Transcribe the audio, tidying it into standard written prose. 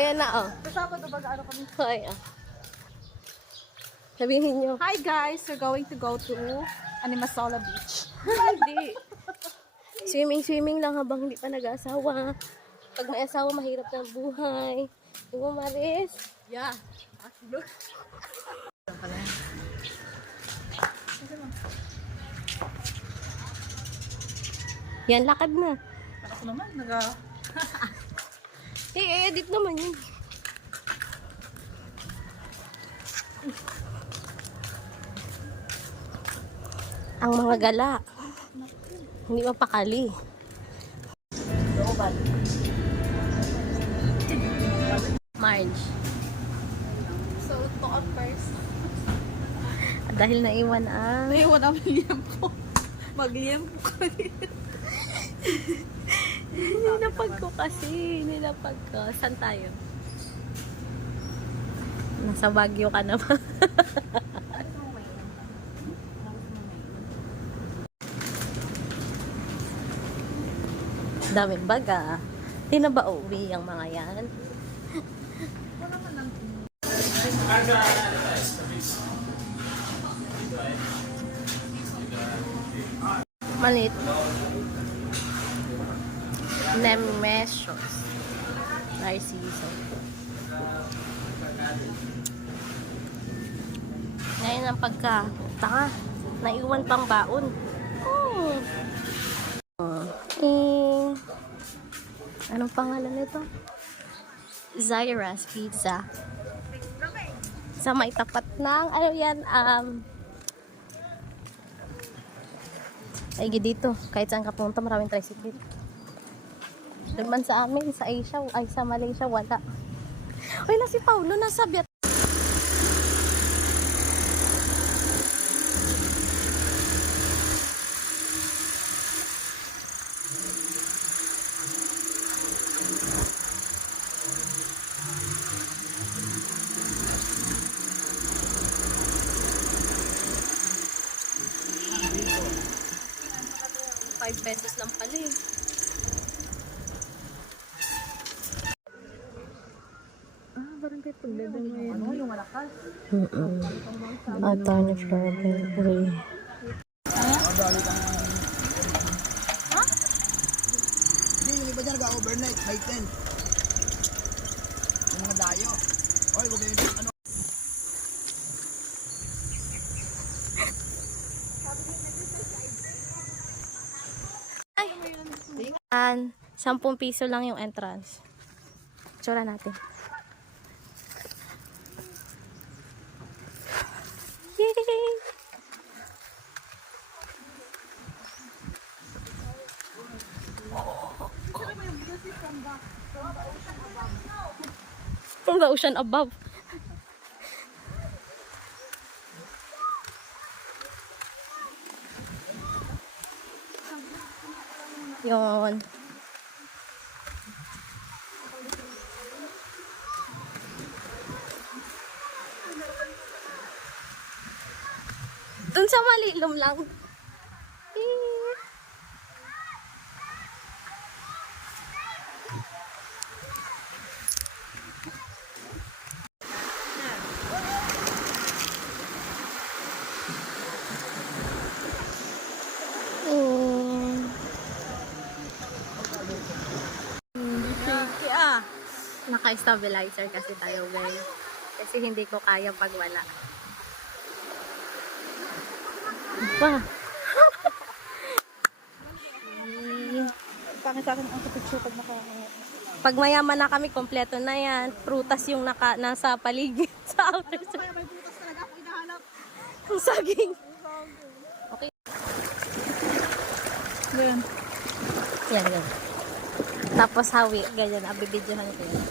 Ayan na, oh. Kasama ba ano kami? Hoy, oh. Sabihin nyo. Hi guys, we're going to go to Animasola Beach. Hindi. Swimming lang habang hindi pa nag-asawa. Pag may asawa, mahirap ng buhay. Di mo, Maris? Yeah. Look. Yan, lakad na. Ako naman, Edit naman yun. Ang mga gala. Hindi mapakali. Marge. So, talk first. Dahil naiwan ang... Naiwan ang liempo. Magliempo ko Nilapag ko kasi. Nilapag ko. Saan tayo? Nasa Baguio ka na ba? Daming baga. Di na ba uwi ang mga yan? Malit. Nemesios. Narciso. Ngayon ang tanga. Naiwan pang baon. Anong pangalan nito? Zaira's Pizza. Sa may tapat ng, ano yan, ay dito, kahit saan ka punta, maraming tricycle. Doon man sa amin, sa Asia, ay sa Malaysia, wala. Uy, na si Paulo, nasa Vietnam. ₱5 lang pala eh. Barangay Pagdadan ngayon. Ano yung malakas? Attorney February. Ha? Hindi, yung iba dyan nag-overnight, high tent. Yung mga dayo. Oy, wag yung ano. Ay, 10 piso lang yung entrance. Tsura natin. Yay! From the ocean above. Yun. Dun sa malilom lang. Naka-stabilizer kasi tayo, guys. Kasi hindi ko kaya pag wala. Pa. Pangit sa akin ang picture pag nakakamaya. Pag mayaman na kami, kompleto na yan. Prutas yung nasa paligid sa outer side. May butas talaga ako hinahanap. Ang saging. Okay. Yan. Yan. Tapos hawi. Ganyan. Abibidyohan ko yan.